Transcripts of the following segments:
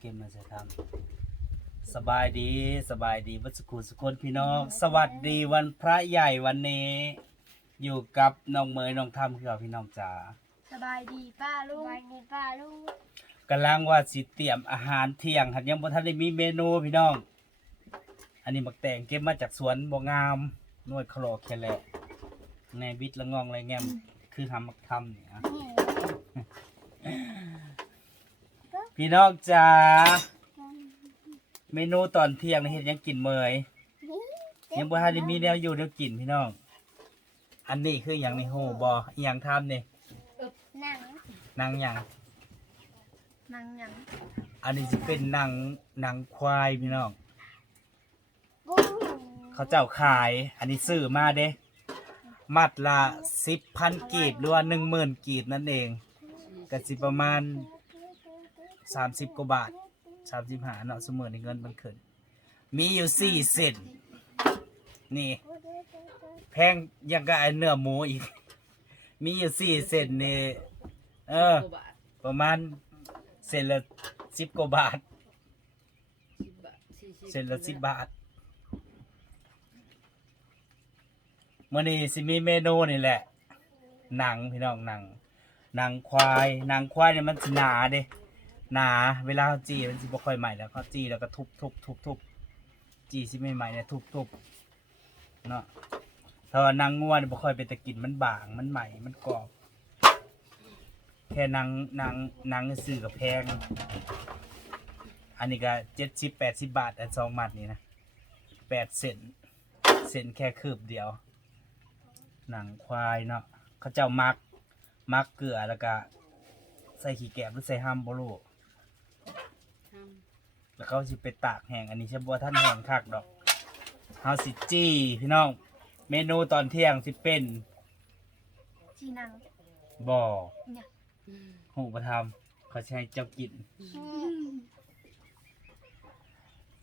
เกมมาจะทำสบายดีสบายดีวัสกุสุคนพี่น้อง สวัสดีวันพระใหญ่วันนี้ อยู่กับน้องเมยน้องทำคือเราพี่น้องจ๋าสบายดีป้าลุงสวัสดีป้าลุงกำลังว่าสิเตรียมอาหารเที่ยงหันยังบ่ทันได้มีเมนูพี่น้อง อันนี้บักแตงเก็บมาจากสวนบ่งามหน่วยคลอแค่แหละในบิดละงองอะไรแงมคือทำมักทำเนี่ยอะ พี่น้องจ๋าเมนูตอนเที่ยงนี่เฮ็ดหยังกินเมยยังบ่ทันได้มีแนวอยู่แนวกินพี่น้อง อันนี้คืออย่างในโหบ่อหยังทำนี่หนังนางหยังนางหยังอันนี้สิเป็นหนังหนังควายพี่น้องกุ้งเขาเจ้าขาย อันนี้ซื้อมาเด้ มัดละสิบพันกีบหรือว่าหนึ่งหมื่นกีบนั่นเองก็สิประมาณ สามสิบกว่าบาทสามสิบห้าเนาะเสมอในเงินมันขึ้น มีอยู่สี่เซนนี่ แพงยังกับไอเนื้อหมูอีก มีอยู่สี่เซนนี่เออ ประมาณเซนละสิบกว่าบาทเซนละสิบบาทมื่อนี้สิมีเมนูนี่แหละหนังพี่น้องหนังหนังควายหนังควายเนี่ยมันหนาเด้ หนาเวลาเขาจีมันสิบ่ค่อยใหม่แล้วเขาจีแล้วก็ทุบทุบทุบทุบจีสิไม่ใหม่เนี่ยทุบทุบเนาะถ้าว่าหนังงัวนบ่ค่อยเป็นตะกินมันบางมันใหม่มันกรอบ แค่นังนังนังซื้อกับแพง อันนี้ก็เจ็ดสิบแปดสิบบาทอันสองมัดนี่นะแปดเซนเซนแค่คืบเดียว หนังควายเนาะเขาเจ้ามักมักเกลือแล้วก็ใส่ขี้แกบหรือใส่ห้ามบลู แล้วเขาสิไปตากแห้งอันนี้ใช่บัวท่านแห้งคักดอกเฮาสิจี้พี่น้อง เมนูตอนเที่ยงสิเป็นจีนางบ่อเนี่ยหูประทำเขาใช้เจ้ากิน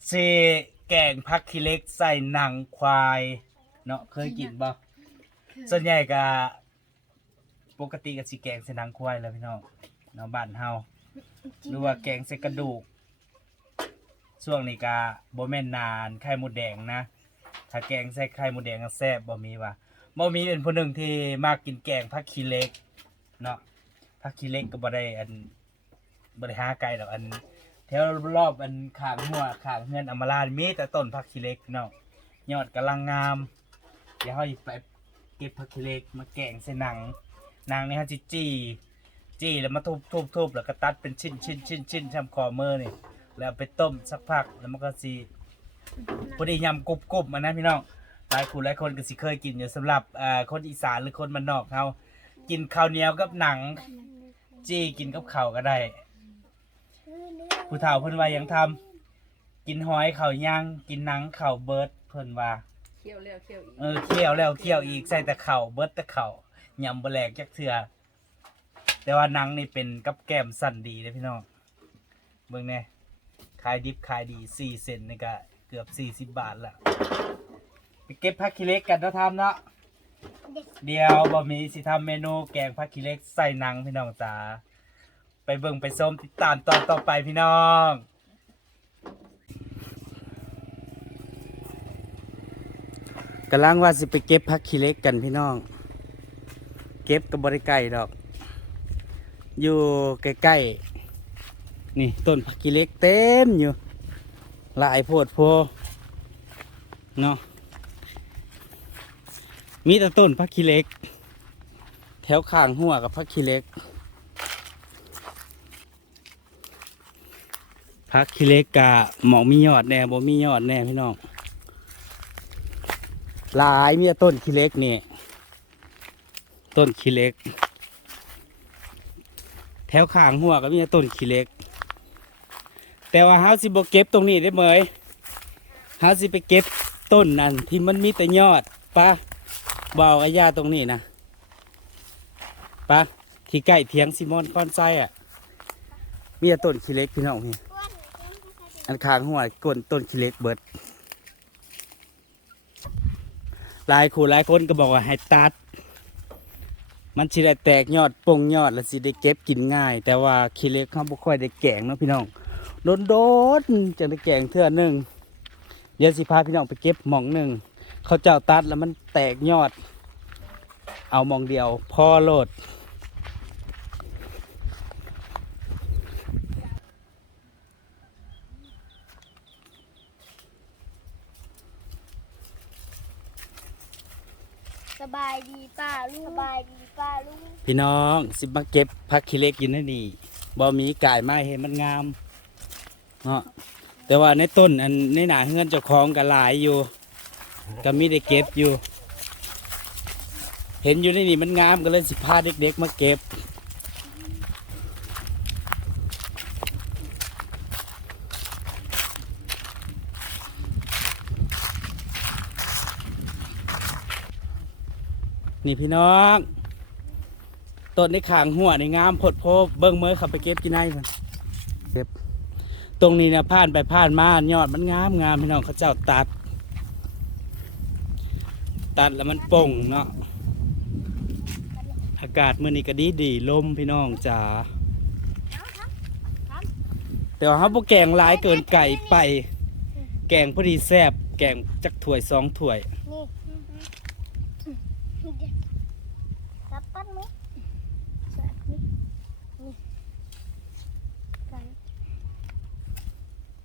เซแกงผักขี้เหล็กใส่หนังควาย เนาะเคยกินบ่ส่วนใหญ่ก็ปกติก็สิแกงใส่หนังควายแหล้วพี่น้องเนาะบ้านเฮาหรือว่าแกงใส่กระดูก ช่วงนี้ก็บ่แม่นนานไข่มดแดงนะ ถ้าแกงใส่ไข่มดแดงก็แซ่บบ่มีว่ะบ่มีเป็นผู้หนึ่งที่มากกินแกงผักขี้เล็กเนาะผักขี้เล็กก็บ่ได้อันบ่ได้หาไกลดอกอันแถวรอบอันขางหัวขางเฮือนอำมาลามีแต่ต้นผักขี้เล็กเนาะยอดกำลังงาม เดี๋ยวเฮาไปเก็บผักขี้เล็กมาแกงใส่หนังหนังนี่ฮะจิจี้จี้แล้วมาทุบทุบทุบแล้วก็ตัดเป็นชิ้นชิ้นชิ้นๆทำคอมือนี่ แล้วเอาไปต้มสักพักแล้วมันก็สิพอดียำกรุบกรุบมันนะพี่น้องหลายคนหลายคนก็สิเคยกินอยู่สำหรับอ่าคนอีสานหรือคนมันนอกเขากินข้าวเหนียวกับหนัง จี้กินกับข้าวก็ได้ ผู้เฒ่าเพิ่นว่าหยังทำกินหอยเข่าย่างกินหนังเข่าเบิดเพิ่นว่า เคี่ยวแล้วเคี่ยวอีกเออเคี่ยวแล้วเคี่ยวอีกใส่แต่เข่าเบิดแต่เข่ายำบ่แหลกจักเทื่อแต่ว่าหนังนี่เป็นกับแก้มสั่นดีเลยพี่น้องเบิ่งแน่ ขายดิบขายดี4เซนนี่ก็เกือบ40บาทละไปเก็บผักขี้เหล็กกันเนาะทำเนาะเดี๋ยวบ่มีสิทำเมนูแกงผักขี้เหล็กใส่หนังพี่น้องจ๋าไปเบิ่งไปส้มติดตามตอนต่อไปพี่น้องกำลังว่าสิไปเก็บผักขี้เหล็กกันพี่น้อง เก็บกับบริไก่ดอก อยู่ใกล้ๆ นี่ต้นผักขี้เล็กเต็มอยู่ หลายโพดโพเนาะมีแต่ต้นผักขี้เล็ก แถวข้างหัวกับผักขี้เล็กพักขี้เล็กกะหมองมียอดแน่บ่มียอดแน่พี่น้องหลายมีแต่ต้นขี้เล็กนี่ต้นขี้เล็ก แถวข้างหัวก็มีแต่ต้นขี้เล็ก แต่ว่าเฮาสิบ่เก็บตรงนี้ได้เหมยเฮาสิไปเก็บต้นนั่นที่มันมีแต่ยอดปะบ่เอาอาญาตรงนี้นะปะที่ใกล้เถียงซิมอนคอนไซอะ มีแต่ต้นขี้เล็กพี่น้องนี่อันขางหัวก้นต้นขี้เล็กเบิดหลายคู่หลายคนก็บอกว่าให้ตัด มันสิได้แตกยอดปงยอดแล้วสิได้เก็บกินง่าย แต่ว่าขี้เล็กเขาบ่ค่อยได้แกงเนาะพี่น้อง โดนโดนๆจังได้แกงเทื่อหนึ่งเดี๋ยวสิพาพี่น้องไปเก็บหมองหนึ่งเขาเจ้าตัดแล้วมันแตกยอด เอาหมองเดียวพอโลด สบายดีป้าลุงสบายดีป้าลุงพี่น้องสิมาเก็บผักขี้เหล็กอยู่ในนี่บ่มีกายไม้เห็นมันงาม เนาะแต่ว่าในต้นอันในหนาเฮือนเจ้าของก็หลายอยู่ก็มีได้เก็บอยู่ เห็นอยู่ในนี่มันงามก็เลยสิพาเด็กๆมาเก็บนี่พี่น้องต้นในขางหัวในงามพดโพเบิ้งเมื่อขับไปเก็บกินไอ้มัน ตรงนี้เนี่ยผ่านไปผ่านมายอดมันงามงามพี่น้องเขาเจ้าตัด ตัดแล้วมันป่งเนาะอากาศมื่อนี้ก็ดีดีลมพี่น้องจ๋าแต่ว่าเขาพวกแกงหลายเกินไก่ไป แกงพอดีแซบแกงจักถ้วยสองถ้วย นี่ซับปั้นไหมซับนี่นี่ไก่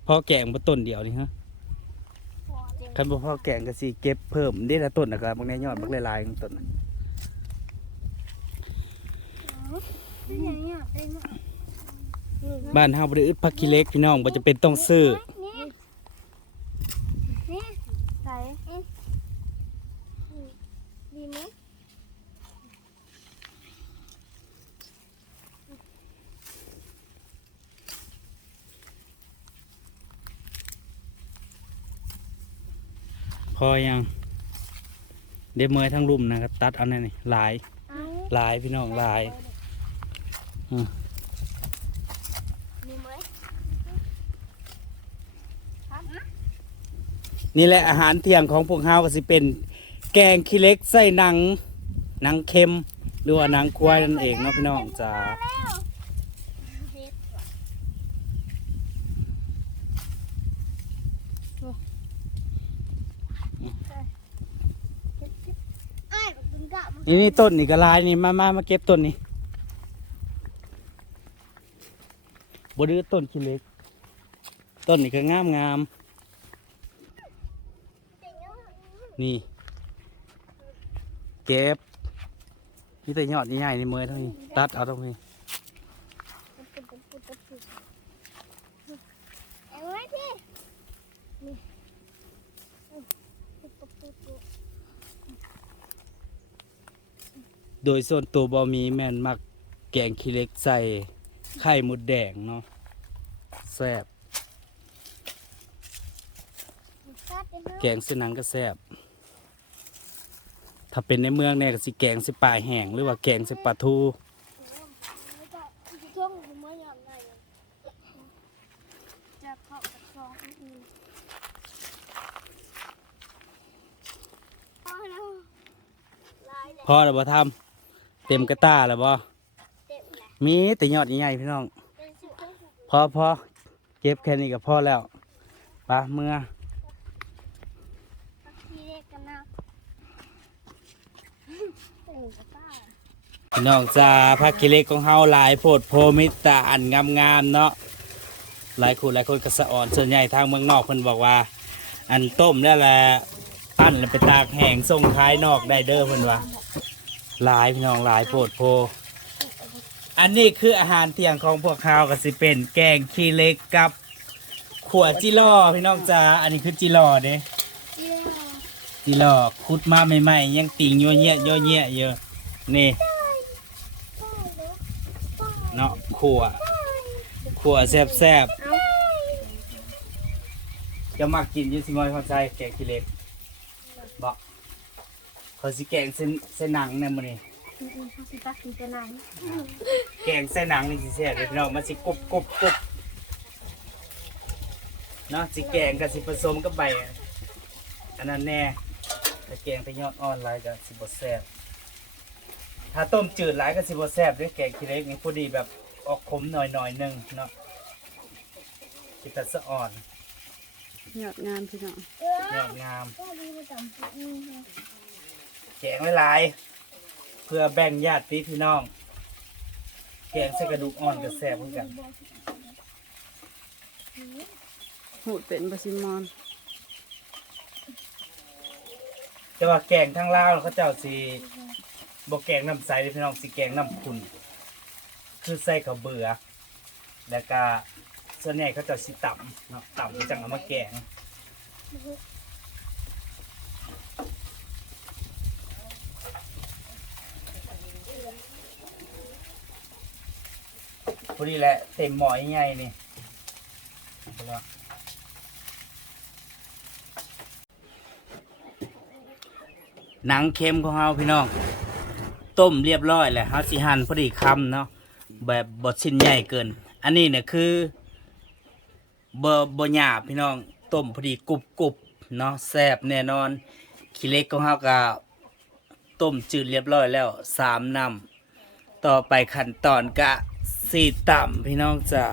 พ อแกงมาต้นเดียวนี่ฮะคันบ่พอแกงก็สิเก็บเพิ่มได้ละต้นนะครับบางแน่ยอดบางหลายๆของต้นน่ะเป็นยังไงเป็นยังไงบ้านเฮาบ่ได้อึดผักขี้เหล็กพี่น้องบ่จะเป็นต้องซื้อนี่นี่ใส่ดีไหมพ อยังเดี๋ยวเมยทั้งรุ่มนะครับ ตัดเอาแน่นี่หลายหลายพี่น้องหลายอืมนี่แหละอาหารเที่ยงของพวกเฮาก็สิเป็น แกงขี้เล็กใส่หนังหนังเค็มหรือว่าหนังควายนั่นเองเนาะพี่น้องจ้า แล้วเฮ็ดว่ะไอ้บักตึงกะมั นี่นี่ต้นนี่ก็ลายนี่มามามาเก็บต้นนี่บดื้อต้นขี้เล็ก ต้นนี่ก็งามงาม นี่ เก็บนี่แต่ยอดใหญ่ในี่เมยเท่านี้ ตัดเอาตรงนี้ เอาไว้พี่นี่ปุ๊บปุ๊บปุ๊บปุ๊บ โดยส่วนตัวบอมีแม่นมักแกงขี้เล็กใส่ไข่มดแดงเนาะแซ่บแกงเส้นหนังก็แซ่บถ้าเป็นในเมืองเนี่ยก็สิแกงส่ปลาแห้งหรือว่าแกงส่ปลาทูช่วงผมไม่ยอเลยจะเข้ากับซองอื่นพอแล้วลายพอแล้วบ่ทำ เต็มกระต้าแล้วบ่เต็มแล้วมีแต่ยอดใหญ่ๆพี่น้องเป็นสุดเป็นสุดพอพอเก็บแค่นี้ก็พอแล้วไปะเมื่อทีเล็กกันนะตื่นกับป้าพี่น้องจ้าผักขี้เหล็กของเฮาหลายโพดโพมิตาอันงามๆเนาะหลายคนหลายคนก็สะอ่อนส่วนใหญ่ทางเมืองนอกเพิ่นบอกว่า อันต้มแล้วแหละปั้นแล้วไปตากแห้งส่งขายนอกได้เด้อเพิ่นว่า หลายพี่น้องหลายโพดโพ อันนี้คืออาหารเที่ยงของพวกเขาก็สิเป็นแกงขี้เหล็กกับขวดจิล่อพี่น้องจ้าอันนี้คือจิล่อเด้เยี่ยจิล่อคุดมาใหม่ๆยังติงยัวเยี่ยยัวเยี่ยเยอะนี่เนาะขวดขวดแซ่บๆจะมักกินอยูสิมอยเข้าใจแกงขี้เหล็ก ขาสิแกงเส้นเส้นหนังเนี่ยมื้อนี้เขาสิตักกินแต่หนังแกงเส้นหนังนี่สิแซ่บเลยพี่น้องมันสิกรุบกรุบกรุบเนาะสิแกงกับสิผสมกับใบอันนั้นแน่แต่แกงแต่ยอดอ่อนหลายก็สิบ่แซ่บถ้าต้มจืดหลายก็สิบ่แซ่บด้วยแกงขี้เหล็กนี่พอดีแบบออกขมหน่อยๆหนึงเนาะกิตาสะอ่อนยอดงามพี่น้องยอดงามก็ดีมาจำปุ๊บนี่ค่ะ แกงหลายๆเพื่อแบ่งญาติพี่น้อง แกงใส่กระดูกอ่อนกับแซ่บเหมือนกันหูดเป็นบาซิมอนแต่ว่าแกงทั้งลาวเขาเจ้าสิบ่แกงน้ำใสเด้อพี่น้องสิแกงน้ำขุ่นคือใส่ข้าวเบื่อแล้วก็ส่วนใหญ่เขาเจะสิต่ำเนาะต่ำจังเอามาแกง อดีแหละเต็มหมอใหญ่ๆนี่หนังเค็มของเราพี่น้อง ต้มเรียบร้อยแล้วเฮาสิหั่นพอดีคำเนาะแบบบดชิ้นใหญ่เกิน อันนี้เนี่ยคือบอบหยาบพี่น้องต้มพอดีกรุบกรุบเนาะแซ่บแน่นอนขี้เล็กของเฮาก็ต้มจืดเรียบร้อยแล้วสามน้ำต่อไปขั้นตอนกะ สีต่ำพี่น้องจ๋า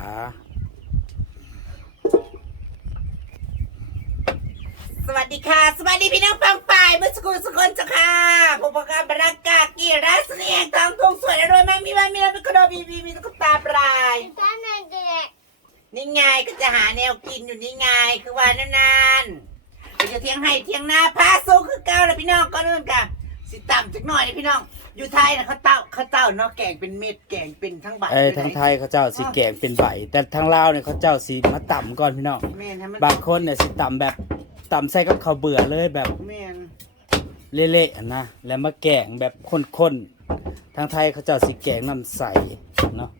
สวัสดีค่ะ สวัสดีพี่น้องฟังฝ่ายเมื่อสักครู่สักคนจ้ะค่ะผมประกาศบรักกากีรัสเนียงทองทงสวยอร่อยมากมีวันมีเราเป็นกระโดดบีบีมีตุ๊กตาปลายตาหนังแกะนี่ไงก็จะหาแนวกินอยู่นี่ไงคือว่านานๆเดี๋ยวจะเที่ยงให้เที่ยงหน้าพาสูงคือเก่าแล้วพี่น้องก็นู่นค่ะ สิต่ำจักหน่อยนะพี่น้อง อยู่ไทยนะเขาเต้าเขาเต้าเนาะแกงเป็นเม็ดแกงเป็นทั้งใบเอ้ยทางไทยเขาเจ้าสีแกงเป็นใบ แต่ทางลาวเนี่ยเขาเจ้าสีมาต่ำก่อนพี่น้อง แม่นให้มันบางคนเนี่ยสิต่ำแบบต่ำใส่กับข้าวเบื่อเลยแบบแม่นเละๆอะนะแล้วมาแกงแบบข้นๆทางไทยเขาเจ้าสีแกงน้ำใสเนาะ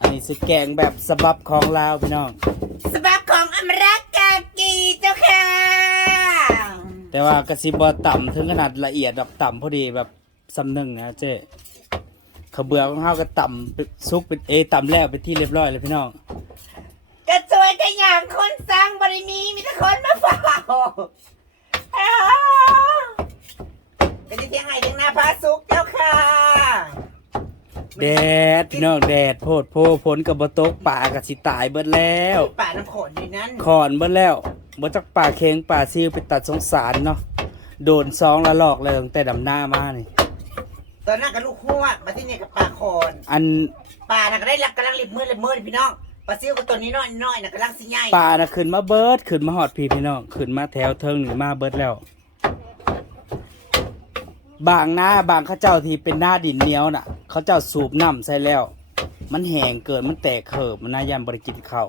อันนี้สิแกงแบบสบับของลาวพี่น้อง แต่ว่ากระซิบว่าต่ำถึงขนาดละเอียดแบบต่ำพอดีแบบสำนึงนะเจ๊ข้าวเบื่อของเขาก็ต่ำเป็นซุกเป็นเอต่ำแล้วเป็นที่เรียบร้อยเลยพี่น้องกระสวยกระหย่างคนสร้างบริมีมีแต่คนมาเฝ้าอ้าวเป็นที่เที่ยงไห้เที่ยงหน้าพระสุกเจ้าค่ะแดดพี่น้องแดดโพดโพฝนกับบตกป่ากับสิตายเบิดแล้ว ป่าน้ำโขนอยู่นั้นขอนเบิดแล้ว บ่จักป่าเค็งป่าซิวไปตัดสงสารเนาะโดนซองละลอกเลยตั้งแต่ดำหน้ามานี่ ตอนนั้นกับลูกหัวมาที่นี่กับป่าโขนอันป่าน่ะก็ได้รับกำลังรีบมือรีบมือพี่น้องปลาซิวกับตัวนี้น้อยน้อยน่ะกำลังสิใหญ่ป่าน่ะขึ้นมาเบิดขึ้นมาหอดพี่พี่น้องขึ้นมาแถวเทิงนี่มาเบิดแล้ว บางหน้าบางเข้าเจ้าที่เป็นหน้าดินเหนียวน่ะ เขาเจ้าสูบน้ำใส่แล้ว มันแห้งเกินมันแตกเขิบมันน่ายามบริกินข้าว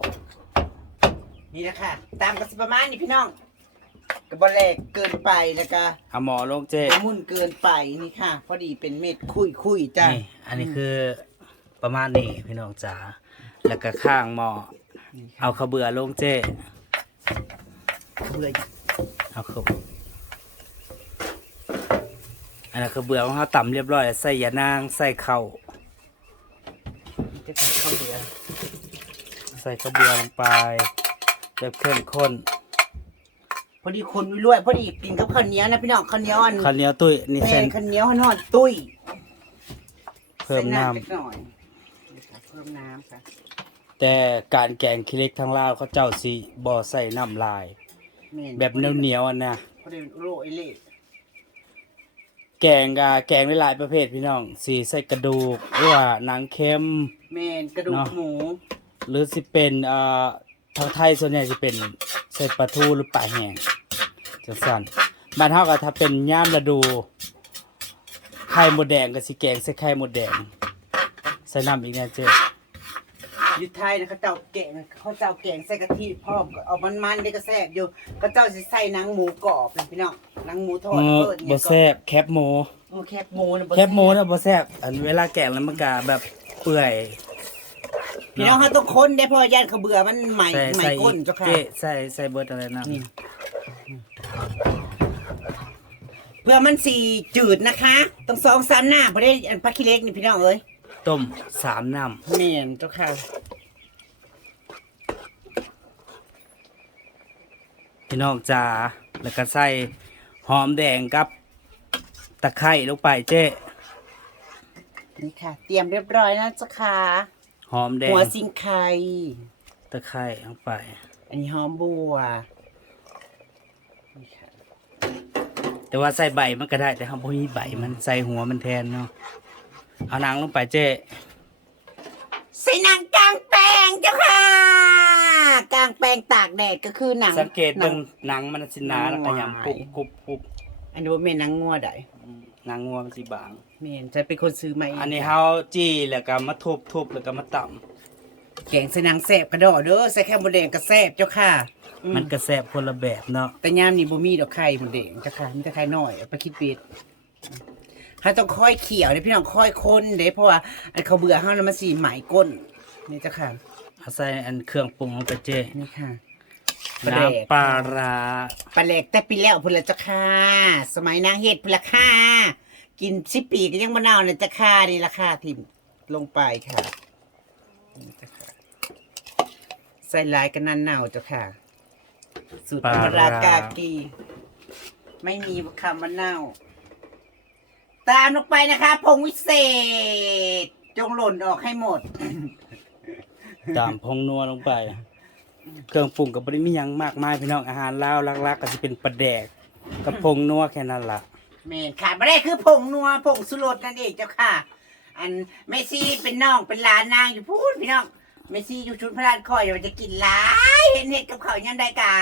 นี่นะค่ะตามกันสิประมาณนี้พี่น้องกับบอลแรกเกินไปแล้วก็เอาหมอลงเจมุ่นเกินไปนี่ค่ะ พอดีเป็นเม็ดคุยคุยๆจ้ะนี่อันนี้คือประมาณนี้พี่น้องจ๋าแล้วก็ข้างหมอเอาข้าวเบื่อลงเจเบื่อเอาข้าวอันนั้นข้าวเบื่อของเขาต่ำเรียบร้อยแล้วใส่ยานางใส่ข้าวจะใส่ข้าวเบื่อใส่ข้าวเบื่อลงไป แบบเข้มข้นพอดีคนรวยพอดีกินกับข้าวเหนียวนะพี่น้องข้าวเหนียวอันข้าวเหนียวตุ้ยนี่แม่เส้นข้าวเหนียวหนอนตุ้ยเพิ่มน้ใส่เล็กหน่อยเพิ่มน้ำค่ะำแต่การแกงขี้เล็กทางลาวเขาเจ้าสีบ่อใส่น้ำลายแม่นแบบเหนียวๆอันนะพอดีโรยเละแกงกาแกงหลายๆประเภทพี่น้องสีใส่กระดูกหรือว่าหนังเค็มแม่นกระดูกเนาะหมู หรือสิเป็นเอ่อ ทางไทยส่วนใหญ่จะเป็นใส่ปลาทูหรือปลาแห้งจังซั่นบ้านเฮาก็ถ้าเป็นย่ามฤดูไข่มดแดงก็สิแกงใส่ไข่มดแดงใส่น้ำอีกแน่เจ้อยุทไทยนะเขาเจ้าแกงเขาเจ้าแกงใส่กะทิพร้อมก็เอามันๆได้ก็แซ่บอยู่เขาเจ้าสิใส่หนังหมูกรอบเลยพี่น้องหนังหมูทอดเออเปิดบ่แซ่บแคบหมูหมูแคบหมูนะบ่แคบหมูนะบ่แซ่บอันเวลาแกงแล้วมันก็แบบเปื่อย พี่น้องเขาต้องค้นได้เพอย่านเขาเบื่อมันใหม่ใส่ใหม่ใส่ก้นเจ้าค่ะ เจ๊ใส่ใส่เบิดอะไรนะนี่ เพื่อมันสีจืดนะคะ ต้องสองสามหน้าพอได้อันพักขี้เล็กนี่พี่น้องเอ้ยต้มสามน้ำเมียนเจ้าค่ะพี่น้องจ๋าแล้วก็ใส่หอมแดงกับตะไคร้ลงไปเจ๊นี่ค่ะ เตรียมเรียบร้อยแล้วเจ้าค่ะ หอมแดงหัวซิงไข่ตะไคร้ลงไป อันนี้หอมบัวนี่ค่ะแต่ว่าใส่ใบมันก็ได้ แต่เขาบ่มีใบมันใส่หัวมันแทนเนาะเอานางลงไปเจ๊ใส่หนังกลางแปลงเจ้าค่ะกลางแปลงตากแดดก็คือหนังสังเกตเบิ่งหนัหนังมันสิหนาแล้วก็ยำกรุบกรุบกรุบ อันนี้ว่าเมนหนังงัวได้อืมหนังงัวมันสิบางเมนจะเป็นคนซื้อมาเองอันนี้เฮาจี้แล้วก็มาทุบทุบแล้วก็มาตำแกงใส่หนังแสบกระดอเด้อใส่แค่หมดแดงก็แสบเจ้าค่ะอืมันก็แซ่บคนละแบบเนาะ แต่ยามนี่บ่มีดอกไข่หมดแดงเจ้าค่ะมีแต่ไข่น้อยเอาไปคิดปิดถ้าต้องค่อยเขี่ยวเด้พี่น้องค่อยคนเด้เพราะว่าอันเขาวเบื่อเฮาแล้วมันสิหมายก้นนี่เจ้าค่ะ เอาใส่อันเครื่องปรุงลงไปเจ๊นี่ค่ะ ปลาแดก น้ำปลาร้าปลาแหลกแต่ปีแล้วพุ่นละเจ้าค่ะ สมัยนางเฮ็ดพุ่นละค่ะ กินสิปีก็ยังบ่เน่าเลยเจ้าค่ะนี่ราคาที่ลงไปค่ะนี่เจ้าค่ะ ใส่หลายกันนั่นเน่าเจ้าค่ะ สูตรธรรมรากากี ไม่มีคำว่าเน่า ตามลงไปนะคะพงวิเศษ จงหล่นออกให้หมด ตามพงนัวลงไป เครื่องปรุงก็บ่ได้มีหยังมากมายพี่น้องอาหารลาวลักๆก็สิเป็นปลาแดกกับพงนัวแค่นั้นล่ะเมนขาดไม่ได้คือผงนัวผงสุรสนั่นเองเจ้าค่ะ อันเมซี่เป็นน้องเป็นหลานนางอยู่พูดพี่น้องเมซี่อยู่ชุนพระราชคอยอยากจะกินหลายเห็นเห็ดกับเขาวยังได้กา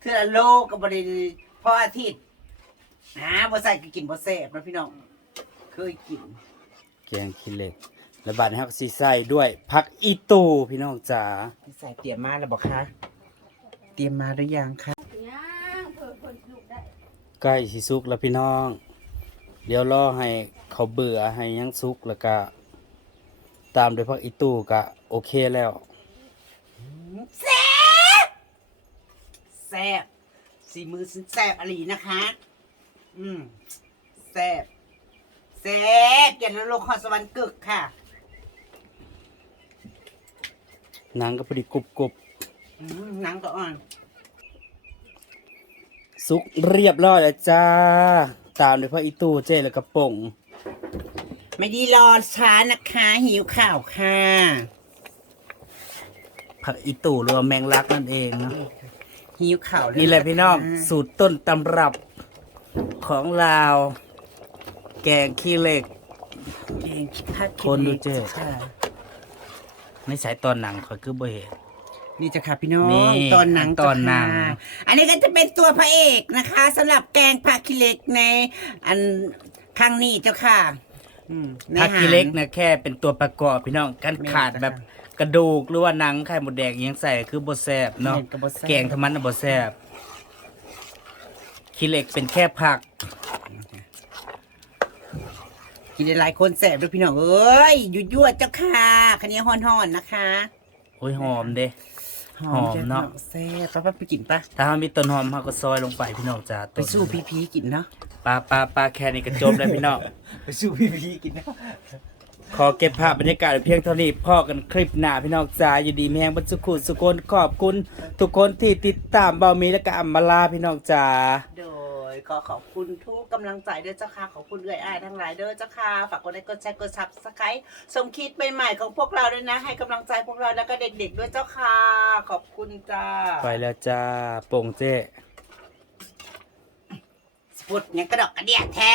เทือละโลกับบริพออาทิตย์หาบ่ใส่ก็กินบ่แซ่บนะพี่น้องเคยกิน แกงขี้เหล็ก แล้วบัดนี้ครับสิใส่ด้วยผักอีตูพี่น้องจ๋าใส่เตรียมมาแล้วบอกคะเตรียมมาหรือยังคะย่างเผื่อเผื่อลูกได้ใกล้สิสุกแล้วพี่น้อง เดี๋ยวรอให้เขาเบื่อให้ยังสุกแล้วก็ ตามด้วยผักอีตูก็โอเคแล้วแซ่บแซ่บสีมือฉันแซ่บอหลีนะคะ อืมแซ่บแซ่บอย่าละลงคอสวรรค์กึกค่ะ หนังก็พอดีกรุบกรุบอืมหนังก็อ่อนสุกเรียบร้อยแล้วจ้า ตามด้วยผักอีตูเจ้แล้วก็ป่งไม่ดีรอช้านะคะหิวข่าวค่ะผักอีตูหรือว่าแมงลักนั่นเองเนาะหิวข่าวนี่แหละพี่น้องสูตรต้นตำรับของลาว แกงขี้เหล็ก แกงผัดคนดูเจ๊ ค่ะ ในสายตอนหนังเขาคือบ่เห็น นี่จะค่ะพี่น้องนี่ตอนหนังตอนหนัง จ้ะค่ะอันนี้ก็จะเป็นตัวพระเอกนะคะสำหรับแกงผักขี้เหล็กในอันครั้งนี้เจ้าค่ะอืมในผักขี้เหล็กหาง นะแค่เป็นตัวประกอบพี่น้องกันแม่นขาดจ้ะแบบกระดูกหรือว่าหนังไข่หมดแดงอิหยังใส่คือบ่แซ่บเนาะแม่นก็บ่แซ่บ แกงธรรมันน่ะบ่แซ่บขี้เหล็กเป็นแค่ผัก กินได้หลายคนแสบด้วยพี่น้องเอ้ยยั่วยั่วๆเจ้าค่ะคันนี้ฮ้อนๆนะคะโอ้ยหอมเด้ หอมเนาะแซ่บป้าไปกินปะถ้ามีต้นหอมเฮาก็ซอยลงไปพี่น้องจ้าไปสู้พีพีกินเนาะปลาปลาปลาแค่นี้ก็จบแล้วพี่น้อง ไปสู้พีพีกินเนาะ ขอเก็บภาพบรรยากาศไว้เพียงเท่านี้พ่อกันคลิปหน้าพี่น้องจ๋าอยู่ดีแมงบรรสุขุสุคนขอบคุณ ทุกคนที่ติดตามเบามีและก็อัมมาลาพี่น้องจ๋า โดย ขอขอบคุณทุกกำลังใจด้วยเจ้าค่ะขอบคุณเอื้อยอ้ายทั้งหลายเด้อเจ้าค่ะฝากกดไลค์กดแชร์กดซับสไครต์สมคิดใหม่ๆของพวกเราด้วยนะ ให้กำลังใจพวกเราแล้วก็เด็ก ๆ ด้วยเจ้าค่ะ ขอบคุณจ้าไปแล้วจ้าโป่งเจ้ สปุดยังกระดอกกระเดียดแท้